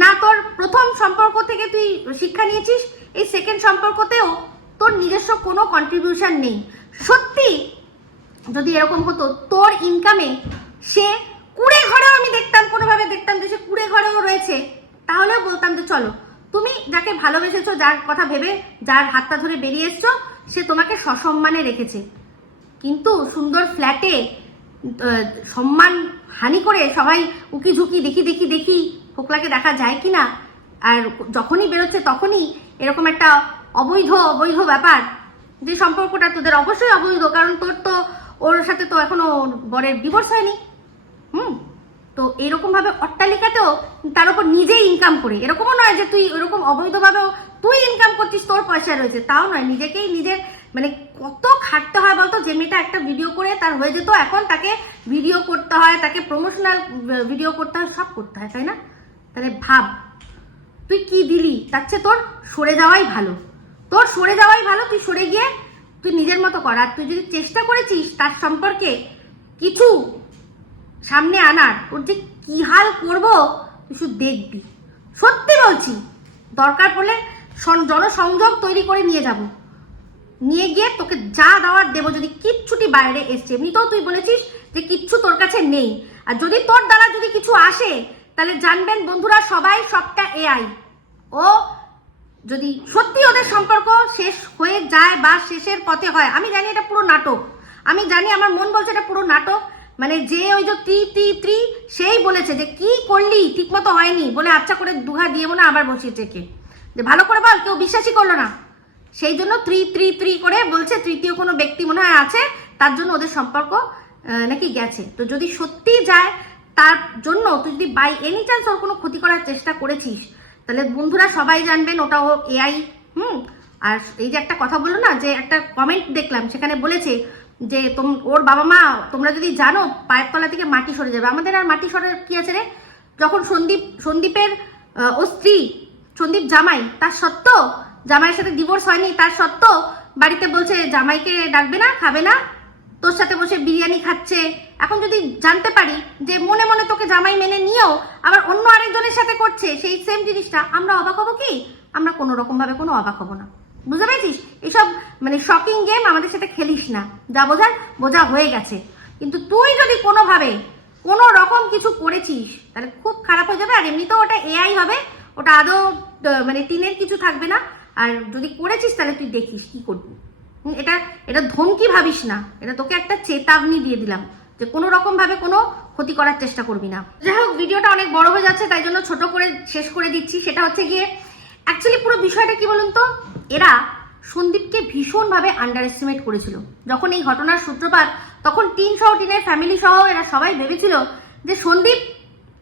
না তোর প্রথম সম্পর্ক থেকে তুই শিক্ষা নিয়েছিস, এই সেকেন্ড সম্পর্কতেও তোর নিজস্ব কোনো কন্ট্রিবিউশন নেই। সত্যি যদি এরকম হতো তোর ইনকামে সে কুড়ে ঘরেও, আমি দেখতাম কোনোভাবে দেখতাম যে সে কুড়ে ঘরেও রয়েছে, তাহলেও বলতাম যে চলো, তুমি যাকে ভালোবেসেছো, যার কথা ভেবে যার হাতটা ধরে বেরিয়ে এসছো, সে তোমাকে সসম্মানে রেখেছে। কিন্তু সুন্দর ফ্ল্যাটে সম্মান হানি করে সবাই উকি ঝুঁকি দেখি ফোকলাকে দেখা যায় কি না, আর যখনই বেরোচ্ছে তখনই এরকম একটা অবৈধ ব্যাপার, যে সম্পর্কটা তোদের অবশ্যই অবৈধ, কারণ তোর তো ওর সাথে তো এখনো বরের ডিভোর্স হয়নি। তো এরকম ভাবে অট্টালিকাতেও তার উপর নিজেই ইনকাম করে, এরকমও নয় যে তুই ওরকম অবৈধভাবেও তুই ইনকাম করছিস, তোর পয়সা রয়েছে, তাও নয়, নিজেকেই নিজের মানে কত খাটতে হয় বলতো। যে মেয়েটা একটা ভিডিও করে তার হয়ে যেত, এখন তাকে ভিডিও করতে হয়, তাকে প্রমোশনাল ভিডিও করতে হয়, সব করতে হয়, তাই না? তাহলে ভাব তুই কি দিলি, তার চেয়ে তোর সরে যাওয়াই ভালো, তুই সরে গিয়ে তুই নিজের মতো কর। আর তুই যদি চেষ্টা করেছিস তার সম্পর্কে কিছু সামনে আনার, ওর যে কি হাল করবো তুই শুধু দেখবি। সত্যি বলছি, দরকার পড়লে জনসংযোগ তৈরি করে নিয়ে গিয়ে তোকে যা দেওয়ার দেবো, যদি কিচ্ছুটি বাইরে এসছে। এমনিতেও তুই বলেছিস যে কিচ্ছু তোর কাছে নেই, আর যদি তোর দ্বারা যদি কিছু আসে তাহলে জানবেন বন্ধুরা সবাই, সবটা এআই। ও যদি সত্যি ওদের সম্পর্ক শেষ হয়ে যায় বা শেষের পথে হয়, আমি জানি এটা পুরো নাটক, আমি জানি, আমার মন বলছে এটা পুরো নাটক। মানে যে ওই যে ত্রি সেই বলেছে যে কি করলি, ঠিক মতো হয়নি বলে আচ্ছা করে দুঘা দিয়ে মনে আবার বসিয়েছে কে, যে ভালো করে বল, কেউ বিশ্বাসই করলো না, সেই জন্য ত্রি করে বলছে তৃতীয় কোনো ব্যক্তি মনে হয় আছে, তার জন্য ওদের সম্পর্ক নাকি গেছে। তো যদি সত্যি যায়, তার জন্য তুই যদি বাই এনি চান্স ওর কোনো ক্ষতি করার চেষ্টা করেছিস, তাহলে বন্ধুরা সবাই জানবেন ওটা ও এআই। আর এই যে একটা কথা বললো না, যে একটা কমেন্ট দেখলাম সেখানে বলেছে যে ওর বাবা মা তোমরা যদি জানো পায়ের তলা থেকে মাটি সরে যাবে। আমাদের আর মাটি সরে কি আছে রে? যখন সন্দীপের ও স্ত্রী, সন্দীপ জামাই, তার সত্ত্বেও জামাইয়ের সাথে ডিভোর্স হয়নি, তার সত্ত্বেও বাড়িতে বলছে জামাইকে ডাকবে না, খাবে না, তোর সাথে বসে বিরিয়ানি খাচ্ছে। এখন যদি জানতে পারি যে মনে মনে তোকে জামাই মেনে নিয়েও আবার অন্য আরেকজনের সাথে করছে সেই সেম জিনিসটা, আমরা অবাক হবো কি? আমরা কোনো রকম ভাবে কোনো অবাক হবো না। বুঝতে পেরেছিস? এসব মানে শকিং গেম আমাদের সাথে খেলিস না, যা বোঝার বোঝা হয়ে গেছে। কিন্তু তুই যদি কোনোভাবে কোনো রকম কিছু করেছিস তাহলে খুব খারাপ হয়ে যাবে। আর এমনিতেও ওটা এআই হবে, ওটা আদৌ মানে টিনের কিছু থাকবে না। আর যদি করেছিস তাহলে তুই দেখিস কি করবি। এটা ধমকি ভাবিস না, এটা তোকে একটা চেতাবনী দিয়ে দিলাম যে কোনো রকম ভাবে কোনো ক্ষতি করার চেষ্টা করবি না। যাই হোক, ভিডিওটা অনেক বড় হয়ে যাচ্ছে, তাই জন্য ছোট করে শেষ করে দিচ্ছি। সেটা হচ্ছে গিয়ে অ্যাকচুয়ালি পুরো বিষয়টা কি বলুন তো, এরা সন্দীপকে ভীষণভাবে আন্ডার এস্টিমেট করেছিল। যখন এই ঘটনার সূত্রপাত, তখন টিনের ফ্যামিলি সহ এরা সবাই ভেবেছিল যে সন্দীপ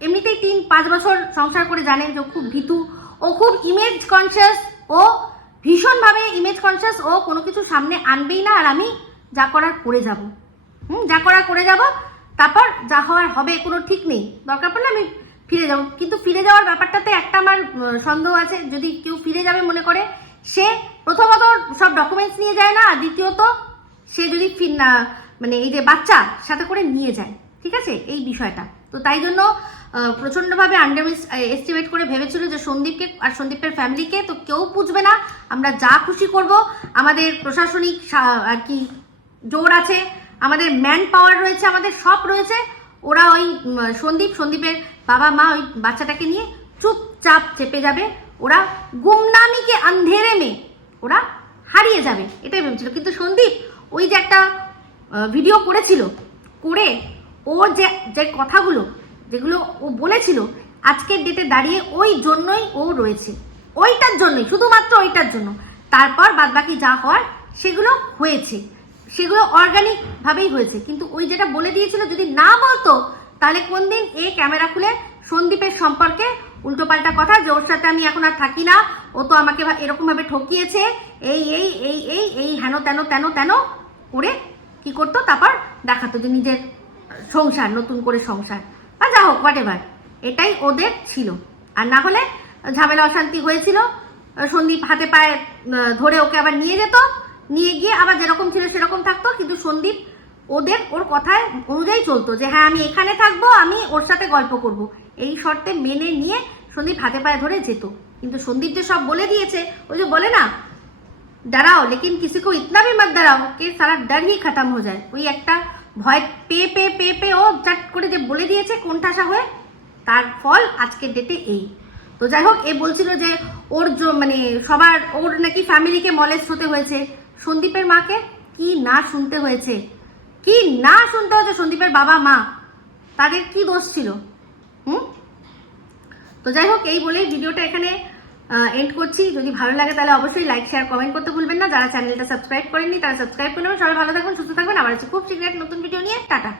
এমনিতেই 3-5 বছর সংসার করে জানেন যে খুব ভীতু, ও খুব ইমেজ কনসিয়াস, ও ভীষণভাবে ইমেজ কনসিয়াস, ও কোনো কিছু সামনে আনবেই না, আর আমি যা করার করে যাব, যা করার করে যাব, তারপর যা হওয়ার হবে কোনো ঠিক নেই, দরকার পড়লে আমি ফিরে যাব। কিন্তু ফিরে যাওয়ার ব্যাপারটাতে একটা আমার সন্দেহ আছে। যদি কেউ ফিরে যাবে মনে করে, সে প্রথমত সব ডকুমেন্টস নিয়ে যায় না, আর দ্বিতীয়ত সে যদি মানে এই যে বাচ্চা সাথে করে নিয়ে যায়, ঠিক আছে, এই বিষয়টা। তো তাই জন্য প্রচন্ডভাবে আন্ডার এস্টিমেট করে ভেবেছিল যে সন্দীপকে আর সন্দীপের ফ্যামিলিকে তো কেউ পুষবে না, আমরা যা খুশি করব, আমাদের প্রশাসনিক আর কি জোর আছে, আমাদের ম্যান পাওয়ার রয়েছে, আমাদের সব রয়েছে। ওরা ওই সন্দীপের বাবা মা ওই বাচ্চাটাকে নিয়ে চুপচাপ চেপে যাবে, ওরা গুমনামিকে আন্ধেরে মে ওরা হারিয়ে যাবে, এটাই ভেবেছিল। কিন্তু সন্দীপ ওই যে একটা ভিডিও করেছিল, করে ওর যে কথাগুলো যেগুলো ও বলেছিল, আজকের ডেটে দাঁড়িয়ে ওই জন্যই ও রয়েছে, ওইটার জন্যই, শুধুমাত্র ওইটার জন্য। তারপর বাদবাকি যা হওয়ার সেগুলো হয়েছে, সেগুলো অর্গানিক ভাবেই হয়েছে। কিন্তু ওই যেটা বলে দিয়েছিল, যদি না বলতো তাহলে কোন দিন এ ক্যামেরা খুলে সন্দীপের সম্পর্কে উল্টোপাল্টা কথা, যে ওর সাথে আমি এখন আর থাকি না, ও তো আমাকে এরকম ভাবে ঠকিয়েছে, এই এই এই এই এই হেন তেন করে কি করতো, তারপর দেখাতো যে নিজের সংসার, নতুন করে সংসার, আর যা হোক হোয়াট এভার, এটাই ওদের ছিল। আর না হলে ঝামেলা অশান্তি হয়েছিল, সন্দীপ হাতে পায়ে ধরে ওকে আবার নিয়ে যেত, নিয়ে গিয়ে আবার যেরকম ছিল সেরকম থাকতো। কিন্তু সন্দীপ ওর কথায় অনুযায়ী চলতো, যে হ্যাঁ আমি এখানে থাকবো, আমি ওর সাথে গল্প করব, এই শর্তে মেনে নিয়ে সন্দীপ হাতে পায়ে ধরে যেত। কিন্তু সন্দীপ যে সব বলে দিয়েছে, ওই যে বলে না, ডরাও লেকিন কিসি কো ইতনা ভি মত ডরাও কে সারা ডর হি খতম হয়ে যায়, ওই একটা ভয় পেয়ে ও চট করে যে বলে দিয়েছে কোণঠাসা হয়ে, তার ফল আজকের ডেটে এই। তো যাই হোক, এ বলছিল যে ওর মানে সবার, ওর নাকি ফ্যামিলিকে মলেস্ট হতে হয়েছে, সন্দীপের মাকে কি না শুনতে হয়েছে, কি না শুনতে হয়েছে, সন্দীপের বাবা মা, তাদের কি দোষ ছিল? তো যাই হোক, এই বলেই ভিডিওটা এখানে এন্ড করছি। যদি ভালো লাগে তাহলে অবশ্যই লাইক, শেয়ার, কমেন্ট করতে ভুলবেন না। যারা চ্যানেলটা সাবস্ক্রাইব করেননি তারা সাবস্ক্রাইব করবেন। সবাই ভালো থাকবেন, সুস্থ থাকবেন। আবার খুব শীঘ্রই নতুন ভিডিও নিয়ে, টাটা।